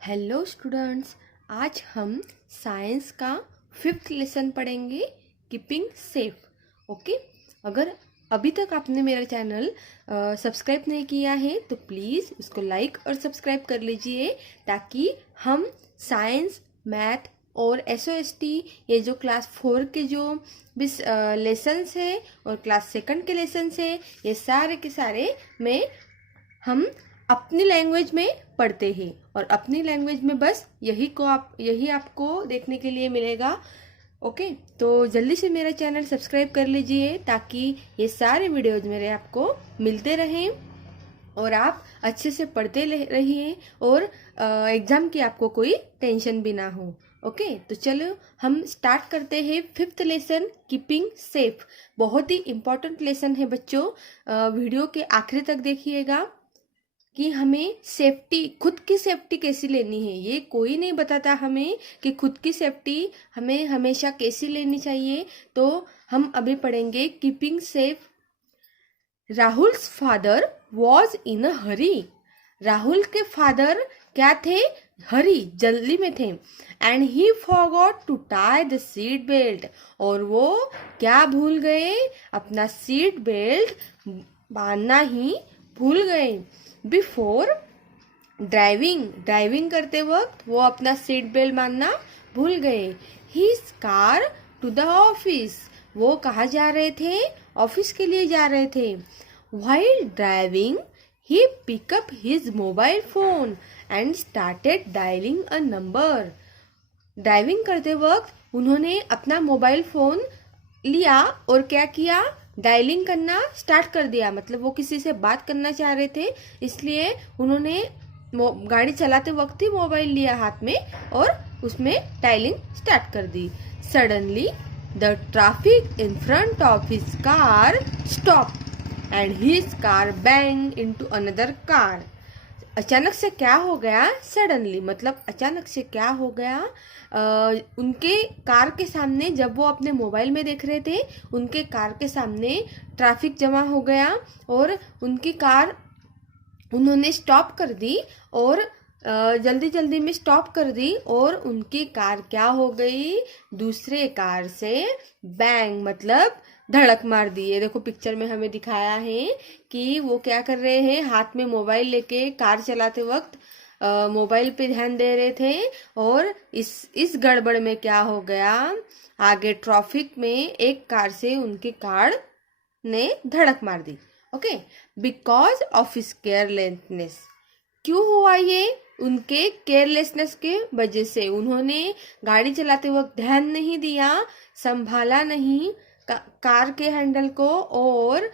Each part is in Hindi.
हेलो स्टूडेंट्स, आज हम साइंस का 5th लेसन पढ़ेंगे, कीपिंग सेफ। ओके। अगर अभी तक आपने मेरा चैनल सब्सक्राइब नहीं किया है तो प्लीज़ उसको लाइक और सब्सक्राइब कर लीजिए, ताकि हम साइंस, मैथ और एसओएसटी, ये जो क्लास 4 के जो भी लेसन्स है और क्लास 2 के लेसन्स है, ये सारे के सारे में हम अपनी लैंग्वेज में पढ़ते हैं। और अपनी लैंग्वेज में बस यही आपको देखने के लिए मिलेगा। ओके, तो जल्दी से मेरा चैनल सब्सक्राइब कर लीजिए, ताकि ये सारे वीडियोज मेरे आपको मिलते रहें और आप अच्छे से पढ़ते रहिए और एग्जाम की आपको कोई टेंशन भी ना हो। ओके, तो चलो हम स्टार्ट करते हैं 5th लेसन, कीपिंग सेफ। बहुत ही इम्पोर्टेंट लेसन है बच्चों, वीडियो के आखिरी तक देखिएगा कि हमें सेफ्टी, खुद की सेफ्टी कैसी लेनी है। ये कोई नहीं बताता हमें कि खुद की सेफ्टी हमें हमेशा कैसी लेनी चाहिए। तो हम अभी पढ़ेंगे keeping safe. Rahul's father was in a hurry. Rahul के फादर क्या थे? हरी, जल्दी में थे। And he forgot to tie the seat belt. और वो क्या भूल गए? अपना सीट बेल्ट बांधना ही भूल गए। बिफोर ड्राइविंग करते वक्त वो अपना सीट बेल्ट बांधना भूल गए। His car to the office. वो कहाँ जा रहे थे? ऑफिस के लिए जा रहे थे। While driving he pick up his mobile phone and started dialling a number. Driving करते वक्त उन्होंने अपना मोबाइल फोन लिया और क्या किया? डायलिंग करना स्टार्ट कर दिया। मतलब वो किसी से बात करना चाह रहे थे, इसलिए उन्होंने गाड़ी चलाते वक्त ही मोबाइल लिया हाथ में और उसमें डायलिंग स्टार्ट कर दी। Suddenly the traffic in front of his car stop and his car bang into another car. अचानक से क्या हो गया? सडनली मतलब अचानक से क्या हो गया? उनके कार के सामने, जब वो अपने मोबाइल में देख रहे थे, उनके कार के सामने ट्रैफिक जमा हो गया और उनकी कार उन्होंने स्टॉप कर दी और जल्दी जल्दी में स्टॉप कर दी और उनकी कार क्या हो गई? दूसरे कार से बैंग मतलब धड़क मार दी। ये देखो पिक्चर में हमें दिखाया है कि वो क्या कर रहे हैं, हाथ में मोबाइल लेके कार चलाते वक्त मोबाइल पे ध्यान दे रहे थे और इस गड़बड़ में क्या हो गया? आगे ट्रैफिक में एक कार से उनकी कार ने धड़क मार दी। Okay, because of his carelessness. क्यों हुआ ये? उनके केयरलेसनेस के वजह से। उन्होंने गाड़ी चलाते वक्त ध्यान नहीं दिया, संभाला नहीं कार के हैंडल को, और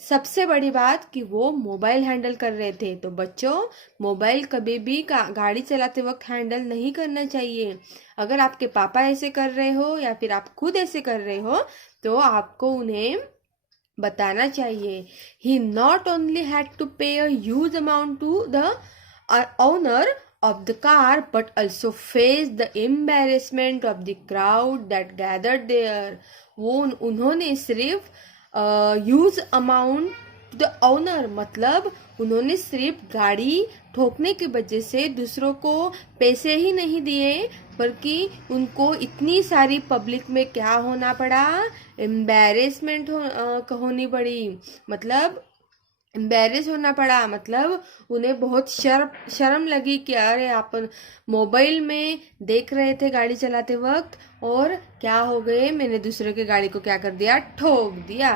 सबसे बड़ी बात कि वो मोबाइल हैंडल कर रहे थे। तो बच्चों, मोबाइल कभी भी गाड़ी चलाते वक्त हैंडल नहीं करना चाहिए। अगर आपके पापा ऐसे कर रहे हो या फिर आप खुद ऐसे कर रहे हो तो आपको उन्हें बताना चाहिए। He not only had to pay a huge amount to the owner of the car, but also faced the embarrassment of the crowd that gathered there. वो उन्होंने सिर्फ ह्यूज अमाउंट द ओनर, मतलब उन्होंने सिर्फ गाड़ी ठोकने की वजह से दूसरों को पैसे ही नहीं दिए, बल्कि उनको इतनी सारी पब्लिक में क्या होना पड़ा? एम्बैरेसमेंट होनी पड़ी। मतलब एम्बैरेस होना पड़ा, मतलब उन्हें बहुत शर्म लगी कि अरे अपन मोबाइल में देख रहे थे गाड़ी चलाते वक्त और क्या हो गए, मैंने दूसरे के गाड़ी को क्या कर दिया? ठोक दिया।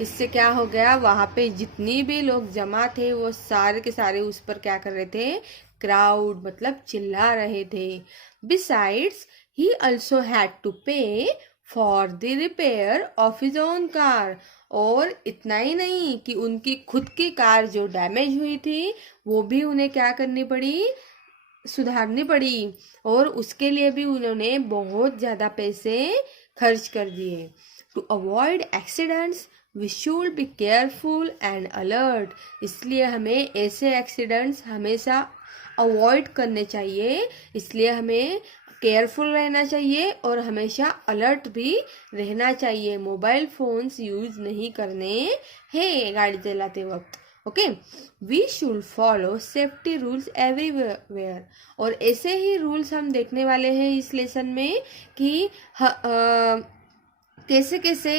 इससे क्या हो गया? वहां पे जितनी भी लोग जमा थे वो सारे के सारे उस पर क्या कर रहे थे? क्राउड मतलब चिल्ला रहे थे। Besides he also had to pay for the repair of his own car. और इतना ही नहीं कि उनकी खुद की कार जो डैमेज हुई थी वो भी उन्हें क्या करनी पड़ी? सुधारनी पड़ी। और उसके लिए भी उन्होंने बहुत ज़्यादा पैसे खर्च कर दिए। To avoid accidents we should be careful and alert. इसलिए हमें ऐसे एक्सीडेंट्स हमेशा अवॉइड करने चाहिए, इसलिए हमें केयरफुल रहना चाहिए और हमेशा अलर्ट भी रहना चाहिए। मोबाइल फोन्स यूज नहीं करने हैं गाड़ी चलाते वक्त। Okay, we should follow safety rules everywhere. और ऐसे ही रूल्स हम देखने वाले हैं इस लेसन में कि कैसे कैसे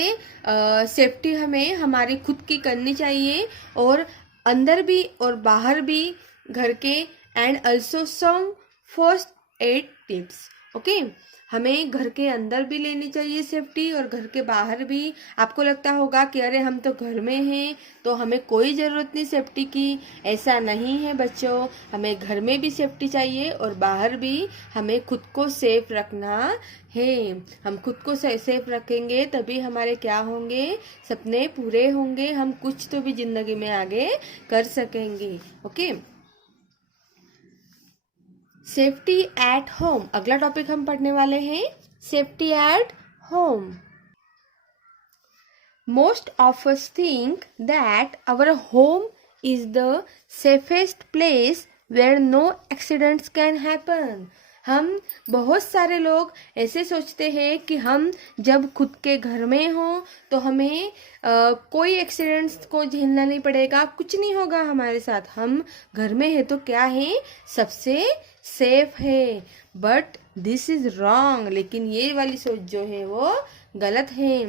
सेफ्टी हमें हमारी खुद की करनी चाहिए, और अंदर भी और बाहर भी घर के, and also some first aid tips. Okay, हमें घर के अंदर भी लेनी चाहिए सेफ्टी और घर के बाहर भी। आपको लगता होगा कि अरे हम तो घर में हैं तो हमें कोई ज़रूरत नहीं सेफ्टी की। ऐसा नहीं है बच्चों, हमें घर में भी सेफ्टी चाहिए और बाहर भी हमें खुद को सेफ रखना है। हम खुद को सेफ रखेंगे तभी हमारे क्या होंगे, सपने पूरे होंगे, हम कुछ तो भी जिंदगी में आगे कर सकेंगे। ओके, सेफ्टी एट होम, अगला टॉपिक हम पढ़ने वाले हैं safety at home. Most of us think that our home is the safest place where no accidents can happen. हम बहुत सारे लोग ऐसे सोचते हैं कि हम जब खुद के घर में हों तो हमें कोई एक्सीडेंट्स को झेलना नहीं पड़ेगा, कुछ नहीं होगा हमारे साथ, हम घर में है तो क्या है, सबसे सेफ है। बट दिस इज रॉन्ग, लेकिन ये वाली सोच जो है वो गलत है।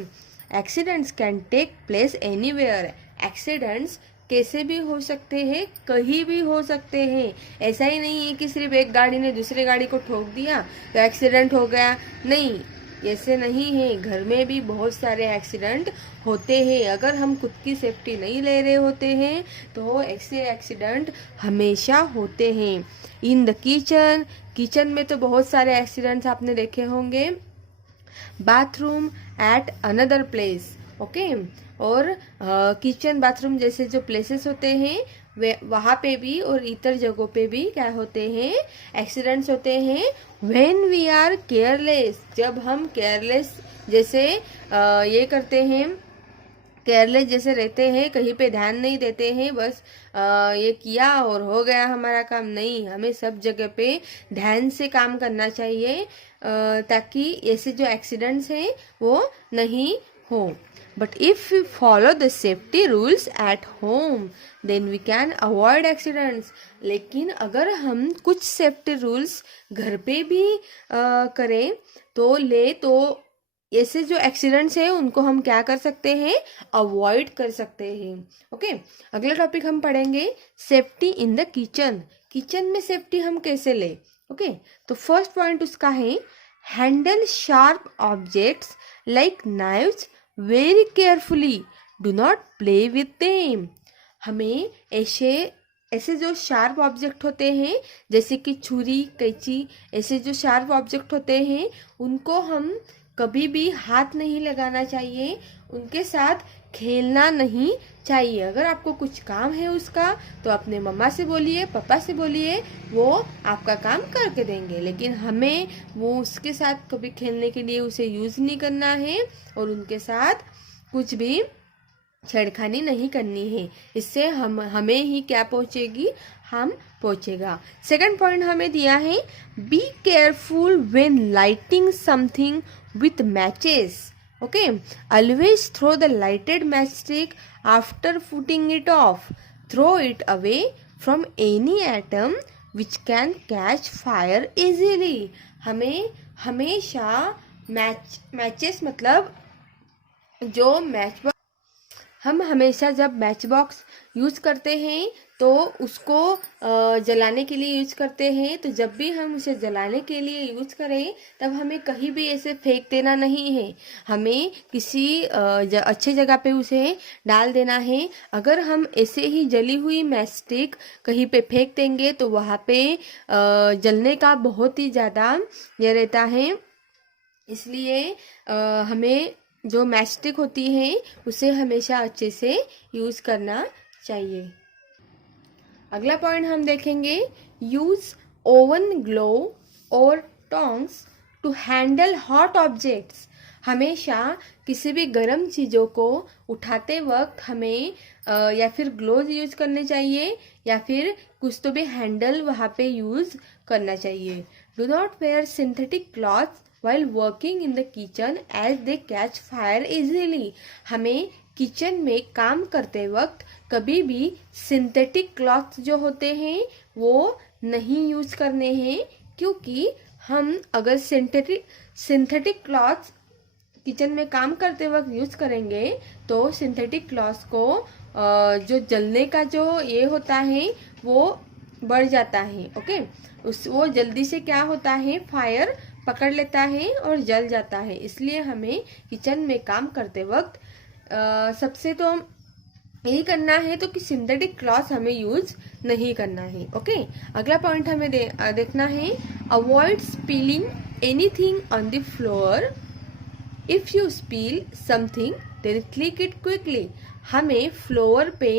Accidents can take place anywhere, accidents कैसे भी हो सकते हैं, कहीं भी हो सकते हैं। ऐसा ही नहीं है कि सिर्फ एक गाड़ी ने दूसरे गाड़ी को ठोक दिया तो एक्सीडेंट हो गया, नहीं, ऐसे नहीं है। घर में भी बहुत सारे एक्सीडेंट होते हैं। अगर हम खुद की सेफ्टी नहीं ले रहे होते हैं तो ऐसे एक्सीडेंट हमेशा होते हैं। इन द किचन, किचन में तो बहुत सारे एक्सीडेंट्स आपने देखे होंगे। Bathroom at another place, okay, और किचन बाथरूम जैसे जो प्लेसेस होते हैं वे वहाँ पे भी और इतर जगहों पे भी क्या होते हैं, एक्सीडेंट्स होते हैं। व्हेन वी आर केयरलेस, जब हम केयरलेस जैसे ये करते हैं, केयरलेस जैसे रहते हैं, कहीं पे ध्यान नहीं देते हैं, बस ये किया और हो गया हमारा काम, नहीं, हमें सब जगह पे ध्यान से काम करना चाहिए ताकि ऐसे जो एक्सीडेंट्स हैं वो नहीं हो। But if we follow the safety rules at home, then we can avoid accidents. लेकिन अगर हम कुछ सेफ्टी रूल्स घर पे भी करें तो ऐसे जो एक्सीडेंट्स हैं उनको हम क्या कर सकते हैं, अवॉइड कर सकते हैं। ओके, अगला टॉपिक हम पढ़ेंगे safety in the kitchen. Kitchen में सेफ्टी हम कैसे ले। ओके, तो फर्स्ट पॉइंट उसका है handle sharp objects like knives very carefully, do not play with them. हमें ऐसे जो शार्प ऑब्जेक्ट होते हैं जैसे कि छुरी, कैंची, ऐसे जो शार्प ऑब्जेक्ट होते हैं उनको हम कभी भी हाथ नहीं लगाना चाहिए, उनके साथ खेलना नहीं चाहिए। अगर आपको कुछ काम है उसका तो अपने मम्मा से बोलिए, पापा से बोलिए, वो आपका काम करके देंगे, लेकिन हमें वो उसके साथ कभी खेलने के लिए उसे यूज़ नहीं करना है और उनके साथ कुछ भी छेड़खानी नहीं करनी है। इससे हमें ही क्या पहुंचेगी, हम पहुंचेगा। सेकंड पॉइंट हमें दिया है be careful when lighting something with matches. Okay, always throw the lighted matchstick after putting it off. Throw it away from any atom which can catch fire easily. हमें हमेशा मैचेस मतलब जो मैच, हम हमेशा जब मैच बॉक्स यूज़ करते हैं तो उसको जलाने के लिए यूज करते हैं, तो जब भी हम उसे जलाने के लिए यूज करें तब हमें कहीं भी ऐसे फेंक देना नहीं है, हमें किसी अच्छे जगह पे उसे डाल देना है। अगर हम ऐसे ही जली हुई मैचस्टिक कहीं पे फेंक देंगे तो वहाँ पे जलने का बहुत ही ज़्यादा ये रहता है, इसलिए हमें जो मैचस्टिक होती है उसे हमेशा अच्छे से यूज़ करना चाहिए। अगला पॉइंट हम देखेंगे यूज ओवन ग्लोव और tongs to handle hot objects. हमेशा किसी भी गर्म चीज़ों को उठाते वक्त हमें या फिर ग्लोव यूज करने चाहिए या फिर कुछ तो भी हैंडल वहाँ पे यूज करना चाहिए। Do not wear synthetic clothes while working in the kitchen as they catch fire easily. हमें किचन में काम करते वक्त कभी भी सिंथेटिक क्लॉथ जो होते हैं वो नहीं यूज करने हैं, क्योंकि हम अगर सिंथेटिक क्लॉथ किचन में काम करते वक्त यूज करेंगे तो सिंथेटिक क्लॉथ को जो जलने का जो ये होता है वो बढ़ जाता है। ओके, वो जल्दी से क्या होता है, फायर पकड़ लेता है और जल जाता है। इसलिए हमें किचन में काम करते वक्त सबसे तो यही करना है तो कि सिंथेटिक क्लॉथ हमें यूज नहीं करना है। ओके, अगला पॉइंट हमें देखना है, avoid spilling anything on the floor. If you spill something then click it quickly. हमें फ्लोर पे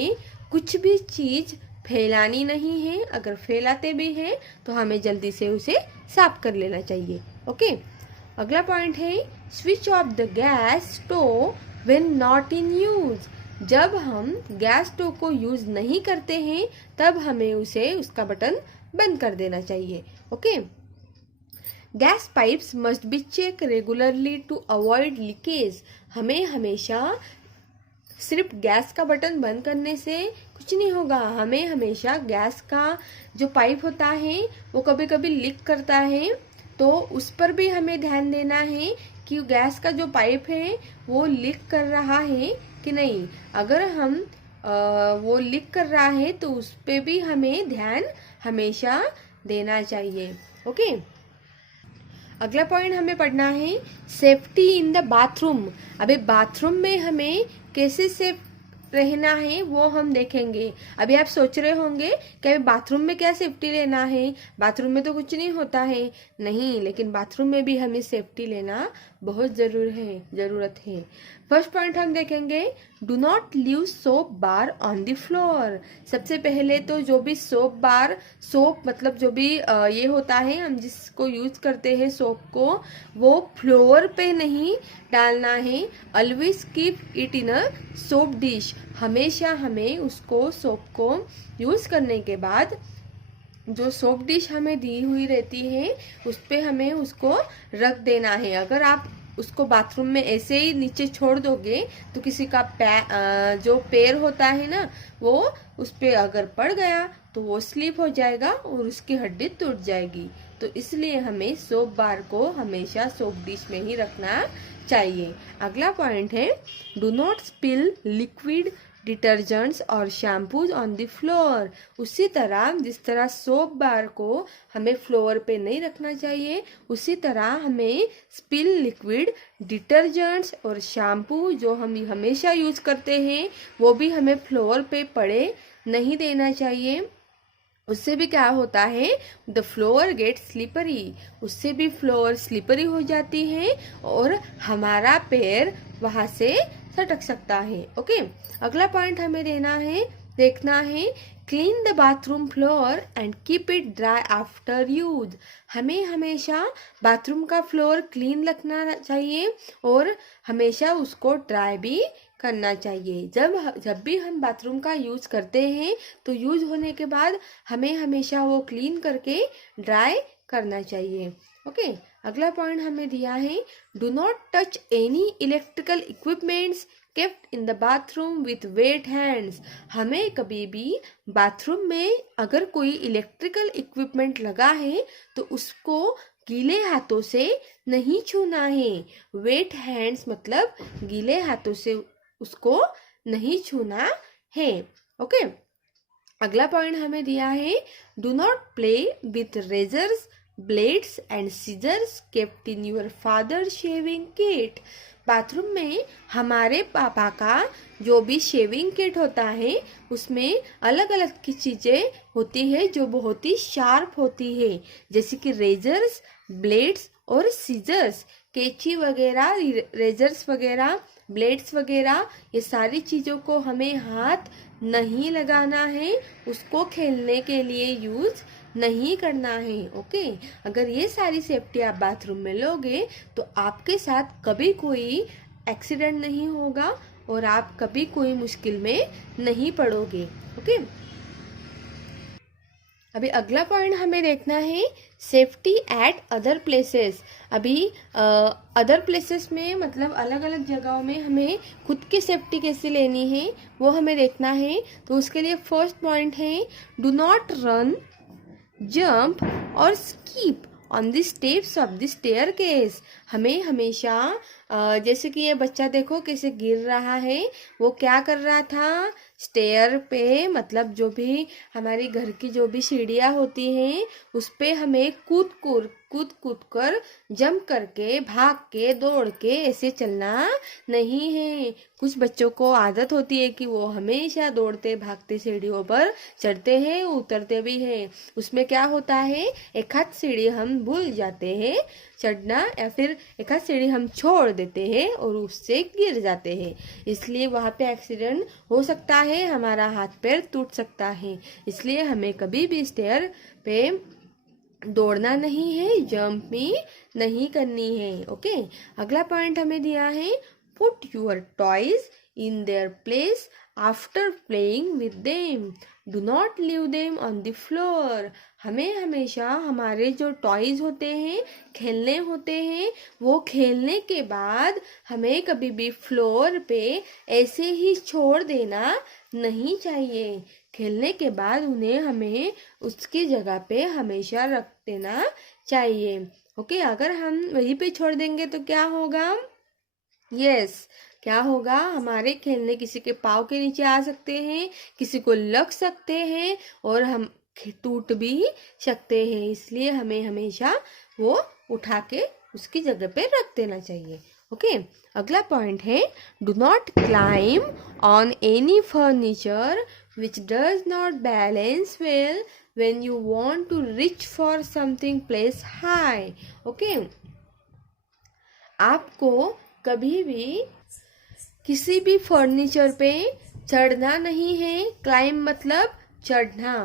कुछ भी चीज फैलानी नहीं है, अगर फैलाते भी हैं तो हमें जल्दी से उसे साफ कर लेना चाहिए। ओके, अगला पॉइंट है, switch off the gas stove when not in use. जब हम गैस स्टोव को यूज नहीं करते हैं तब हमें उसका बटन बंद कर देना चाहिए। Okay, gas pipes must be check regularly to avoid leakage. हमें हमेशा सिर्फ गैस का बटन बंद करने से कुछ नहीं होगा, हमें हमेशा गैस का जो पाइप होता है वो कभी कभी लीक करता है, तो उस पर भी हमें ध्यान देना है कि गैस का जो पाइप है वो लीक कर रहा है कि नहीं। अगर हम वो लीक कर रहा है तो उस पे भी हमें ध्यान हमेशा देना चाहिए। ओके, अगला पॉइंट हमें पढ़ना है, सेफ्टी इन द बाथरूम। अभी बाथरूम में हमें कैसे सेफ रहना है वो हम देखेंगे। अभी आप सोच रहे होंगे कि अभी बाथरूम में क्या सेफ्टी लेना है, बाथरूम में तो कुछ नहीं होता है। नहीं, लेकिन बाथरूम में भी हमें सेफ्टी लेना बहुत जरूरत है। फर्स्ट पॉइंट हम देखेंगे, do not leave soap bar on the floor. सबसे पहले तो जो भी सोप मतलब जो भी ये होता है, हम जिसको यूज करते हैं सोप को, वो फ्लोर पे नहीं डालना है। Always keep it in a soap dish. हमेशा हमें उसको सोप को यूज करने के बाद जो सोप डिश हमें दी हुई रहती है उस पे हमें उसको रख देना है। अगर आप उसको बाथरूम में ऐसे ही नीचे छोड़ दोगे तो किसी का जो पैर होता है ना वो उस पे अगर पड़ गया तो वो स्लिप हो जाएगा और उसकी हड्डी टूट जाएगी। तो इसलिए हमें सोप बार को हमेशा सोप डिश में ही रखना चाहिए। अगला पॉइंट है, do not spill liquid detergents और शैम्पूज ऑन द फ्लोर। उसी तरह जिस तरह सोप बार को हमें फ्लोर पे नहीं रखना चाहिए, उसी तरह हमें स्पिल लिक्विड डिटर्जेंट्स और शैम्पू जो हम हमेशा यूज करते हैं वो भी हमें फ्लोर पे पड़े नहीं देना चाहिए। उससे भी क्या होता है, द फ्लोर गेट स्लिपरी। उससे भी फ्लोर स्लिपरी हो जाती है और हमारा पैर वहां से सटक सकता है। ओके, अगला पॉइंट हमें देखना है, clean the bathroom floor and keep it dry after use. हमें हमेशा बाथरूम का फ्लोर क्लीन रखना चाहिए और हमेशा उसको ड्राई भी करना चाहिए। जब भी हम बाथरूम का यूज करते हैं तो यूज होने के बाद हमें हमेशा वो क्लीन करके ड्राई करना चाहिए। ओके, अगला पॉइंट हमें दिया है, do not touch any electrical equipments kept in the bathroom with wet hands. हमें कभी भी बाथरूम में अगर कोई इलेक्ट्रिकल इक्विपमेंट लगा है तो उसको गीले हाथों से नहीं छूना है। वेट हैंड्स मतलब गीले हाथों से उसको नहीं छूना है। ओके, अगला पॉइंट हमें दिया है, do not play with razors blades and scissors kept in your father shaving kit. Bathroom में हमारे पापा का जो भी शेविंग किट होता है उसमें अलग अलग की चीजें होती है जो बहुत ही शार्प होती है, जैसे कि रेजर्स, ब्लेड्स और सीजर्स। कैंची वगैरह, रेजर्स वगैरह, ब्लेड्स वगैरह, ये सारी चीजों को हमें हाथ नहीं लगाना है, उसको खेलने के लिए यूज नहीं करना है। ओके, अगर ये सारी सेफ्टी आप बाथरूम में लोगे तो आपके साथ कभी कोई एक्सीडेंट नहीं होगा और आप कभी कोई मुश्किल में नहीं पड़ोगे। ओके, अभी अगला पॉइंट हमें देखना है सेफ्टी एट अदर प्लेसेस। अभी अदर प्लेसेस में मतलब अलग अलग जगहों में हमें खुद की सेफ्टी कैसे लेनी है वो हमें देखना है। तो उसके लिए फर्स्ट पॉइंट है डू नॉट रन, जंप और skip on the steps of the staircase. हमें हमेशा जैसे कि ये बच्चा देखो कैसे गिर रहा है, वो क्या कर रहा था, स्टेयर पे मतलब जो भी हमारी घर की जो भी सीढ़ियाँ होती हैं उस पे हमें कूद कर जंप करके भाग के दौड़ के ऐसे चलना नहीं है। कुछ बच्चों को आदत होती है कि वो हमेशा दौड़ते भागते सीढ़ियों पर चढ़ते हैं उतरते भी हैं। उसमें क्या होता है, एक आध सीढ़ी हम भूल जाते हैं चढ़ना या फिर एक आध सीढ़ी हम छोड़ देते हैं और उससे गिर जाते हैं, इसलिए वहाँ पे एक्सीडेंट हो सकता है, हमारा हाथ पैर टूट सकता है। इसलिए हमें कभी भी स्टेयर पे दौड़ना नहीं है, जंप भी नहीं करनी है। ओके, अगला पॉइंट हमें दिया है put your toys in their place after playing with them, do not leave them on the floor. हमें हमेशा हमारे जो टॉयज होते हैं, खेलने होते हैं, वो खेलने के बाद हमें कभी भी फ्लोर पे ऐसे ही छोड़ देना नहीं चाहिए। खेलने के बाद उन्हें हमें उसकी जगह पे हमेशा रख देना चाहिए। ओके, अगर हम वहीं पे छोड़ देंगे तो क्या होगा, क्या होगा, हमारे खेलने किसी के पाँव के नीचे आ सकते हैं, किसी को लग सकते हैं और हम टूट भी सकते हैं। इसलिए हमें हमेशा वो उठा के उसकी जगह पे रख देना चाहिए। ओके, अगला पॉइंट है do not climb on any furniture which does not balance well when you want to reach for something place high. Okay, आपको कभी भी किसी भी फर्नीचर पे चढ़ना नहीं है। क्लाइम मतलब चढ़ना,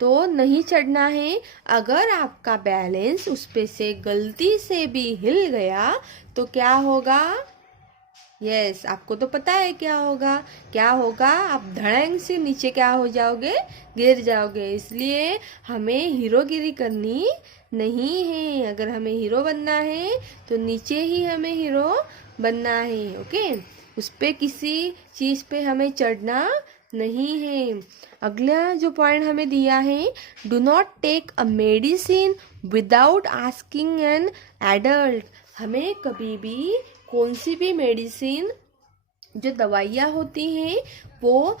तो नहीं चढ़ना है। अगर आपका बैलेंस उस पे से गलती से भी हिल गया तो क्या होगा, आपको तो पता है क्या होगा, आप धड़ांग से नीचे क्या हो जाओगे, गिर जाओगे। इसलिए हमें हीरोगिरी करनी नहीं है। अगर हमें हीरो बनना है तो नीचे ही हमें हीरो बनना है। ओके, उस पे किसी चीज़ पे हमें चढ़ना नहीं है। अगला जो पॉइंट हमें दिया है do not take a medicine without asking an adult. हमें कभी भी कौन सी भी मेडिसिन जो दवाइयाँ होती हैं वो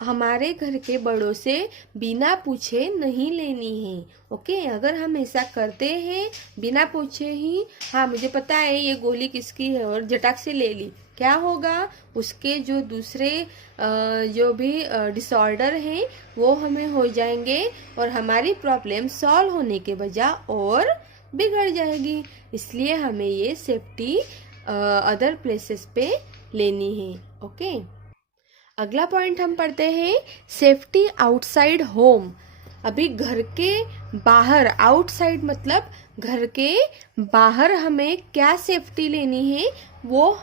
हमारे घर के बड़ों से बिना पूछे नहीं लेनी है। ओके, अगर हम ऐसा करते हैं बिना पूछे ही, हाँ मुझे पता है ये गोली किसकी है और झटक से ले ली, क्या होगा, उसके जो दूसरे जो भी डिसऑर्डर हैं वो हमें हो जाएंगे और हमारी प्रॉब्लम सॉल्व होने के बजाय और बिगड़ जाएगी। इसलिए हमें ये सेफ्टी अदर प्लेसेस पे लेनी है। ओके, अगला पॉइंट हम पढ़ते हैं सेफ्टी आउटसाइड होम। अभी घर के बाहर, आउटसाइड मतलब घर के बाहर हमें क्या सेफ्टी लेनी है वो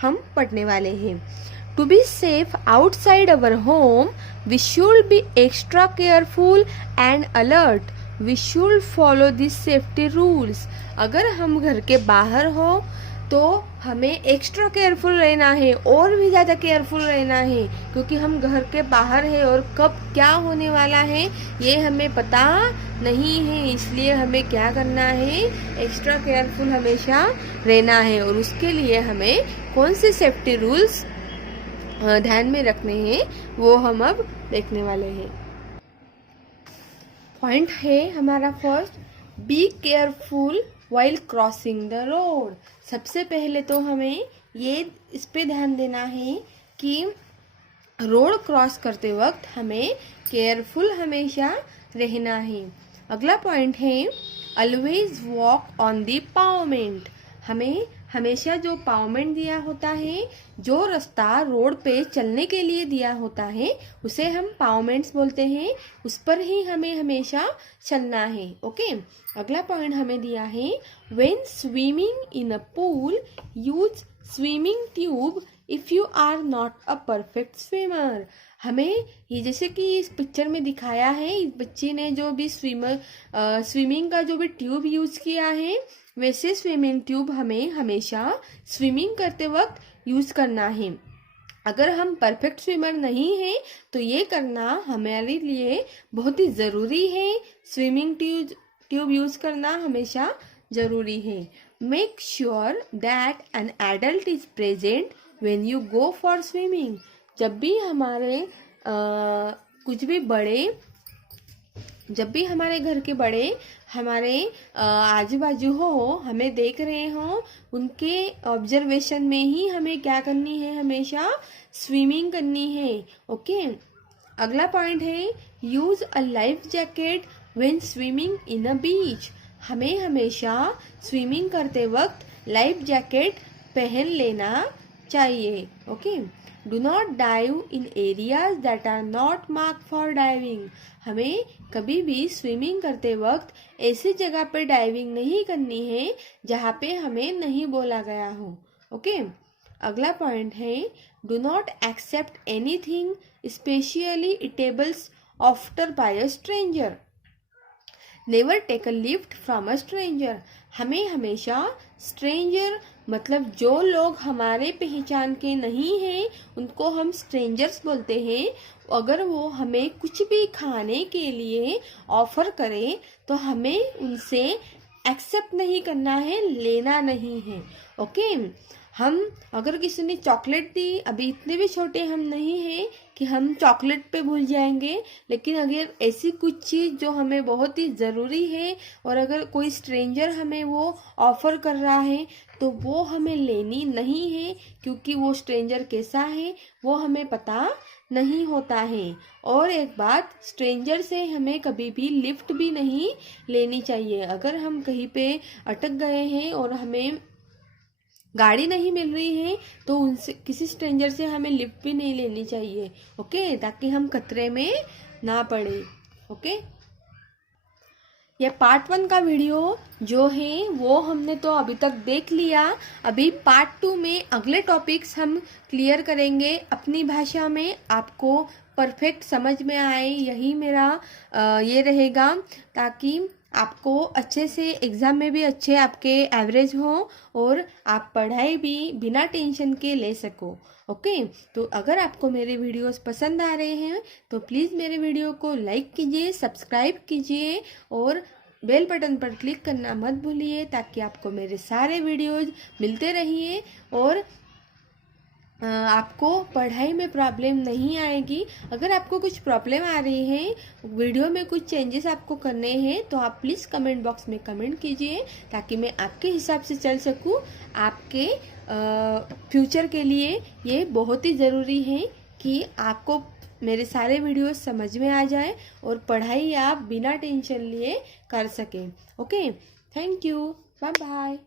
हम पढ़ने वाले हैं। To be safe outside our home we should be extra careful and alert, we should follow this safety rules. अगर हम घर के बाहर हो तो हमें एक्स्ट्रा केयरफुल रहना है और भी ज़्यादा केयरफुल रहना है, क्योंकि हम घर के बाहर है और कब क्या होने वाला है ये हमें पता नहीं है। इसलिए हमें क्या करना है, एक्स्ट्रा केयरफुल हमेशा रहना है। और उसके लिए हमें कौन से सेफ्टी रूल्स ध्यान में रखने हैं वो हम अब देखने वाले हैं। पॉइंट है हमारा first, be careful while crossing the road. सबसे पहले तो हमें ये इस पे ध्यान देना है कि रोड क्रॉस करते वक्त हमें केयरफुल हमेशा रहना है। अगला पॉइंट है always walk on the pavement. हमें हमेशा जो पावमेंट दिया होता है, जो रास्ता रोड पे चलने के लिए दिया होता है उसे हम पावमेंट्स बोलते हैं, उस पर ही हमें हमेशा चलना है। ओके, अगला पॉइंट हमें दिया है when swimming in a pool use swimming tube if you are not a perfect swimmer. हमें ये जैसे कि इस पिक्चर में दिखाया है, इस बच्चे ने जो भी स्विमिंग का जो भी ट्यूब यूज़ किया है, वैसे स्विमिंग ट्यूब हमें हमेशा स्विमिंग करते वक्त यूज़ करना है। अगर हम परफेक्ट स्विमर नहीं हैं तो ये करना हमारे लिए बहुत ही ज़रूरी है। स्विमिंग ट्यूब यूज़ करना हमेशा ज़रूरी है। Make sure that an adult is present when you go for swimming. जब भी हमारे जब भी हमारे घर के बड़े हमारे आजू बाजू हो, हमें देख रहे हो, उनके ऑब्जर्वेशन में ही हमें क्या करनी है, हमेशा स्विमिंग करनी है। ओके, अगला पॉइंट है use a life jacket when swimming in a beach. हमें हमेशा स्विमिंग करते वक्त लाइफ जैकेट पहन लेना चाहिए। Okay, do not dive in areas that are not mark for diving. हमें कभी भी स्विमिंग करते वक्त ऐसी जगह पे डाइविंग नहीं करनी है जहाँ पे हमें नहीं बोला गया हो। ओके, अगला पॉइंट है do not accept anything specially eatables after by a stranger. Never take a lift from a stranger. हमें हमेशा स्ट्रेंजर मतलब जो लोग हमारे पहचान के नहीं हैं उनको हम स्ट्रेंजर्स बोलते हैं। अगर वो हमें कुछ भी खाने के लिए ऑफर करें तो हमें उनसे एक्सेप्ट नहीं करना है, लेना नहीं है। ओके, हम अगर किसी ने चॉकलेट दी, अभी इतने भी छोटे हम नहीं हैं कि हम चॉकलेट पे भूल जाएंगे, लेकिन अगर ऐसी कुछ चीज़ जो हमें बहुत ही ज़रूरी है और अगर कोई स्ट्रेंजर हमें वो ऑफ़र कर रहा है तो वो हमें लेनी नहीं है, क्योंकि वो स्ट्रेंजर कैसा है वो हमें पता नहीं होता है। और एक बात, स्ट्रेंजर से हमें कभी भी लिफ्ट भी नहीं लेनी चाहिए। अगर हम कहीं पे अटक गए हैं और हमें गाड़ी नहीं मिल रही है तो उनसे, किसी स्ट्रेंजर से हमें लिफ्ट भी नहीं लेनी चाहिए। ओके, ताकि हम खतरे में ना पड़े। ओके, ये पार्ट 1 का वीडियो जो है वो हमने तो अभी तक देख लिया। अभी पार्ट 2 में अगले टॉपिक्स हम क्लियर करेंगे अपनी भाषा में, आपको परफेक्ट समझ में आए, यही मेरा ये रहेगा, ताकि आपको अच्छे से एग्ज़ाम में भी अच्छे आपके एवरेज हो और आप पढ़ाई भी बिना टेंशन के ले सको। ओके, तो अगर आपको मेरे वीडियोस पसंद आ रहे हैं तो प्लीज़ मेरे वीडियो को लाइक कीजिए, सब्सक्राइब कीजिए और बेल बटन पर क्लिक करना मत भूलिए, ताकि आपको मेरे सारे वीडियोज मिलते रहिए और आपको पढ़ाई में प्रॉब्लम नहीं आएगी। अगर आपको कुछ प्रॉब्लम आ रही है, वीडियो में कुछ चेंजेस आपको करने हैं, तो आप प्लीज़ कमेंट बॉक्स में कमेंट कीजिए, ताकि मैं आपके हिसाब से चल सकूं। आपके फ्यूचर के लिए ये बहुत ही ज़रूरी है कि आपको मेरे सारे वीडियोस समझ में आ जाए और पढ़ाई आप बिना टेंशन लिए कर सकें। Okay, thank you, bye bye.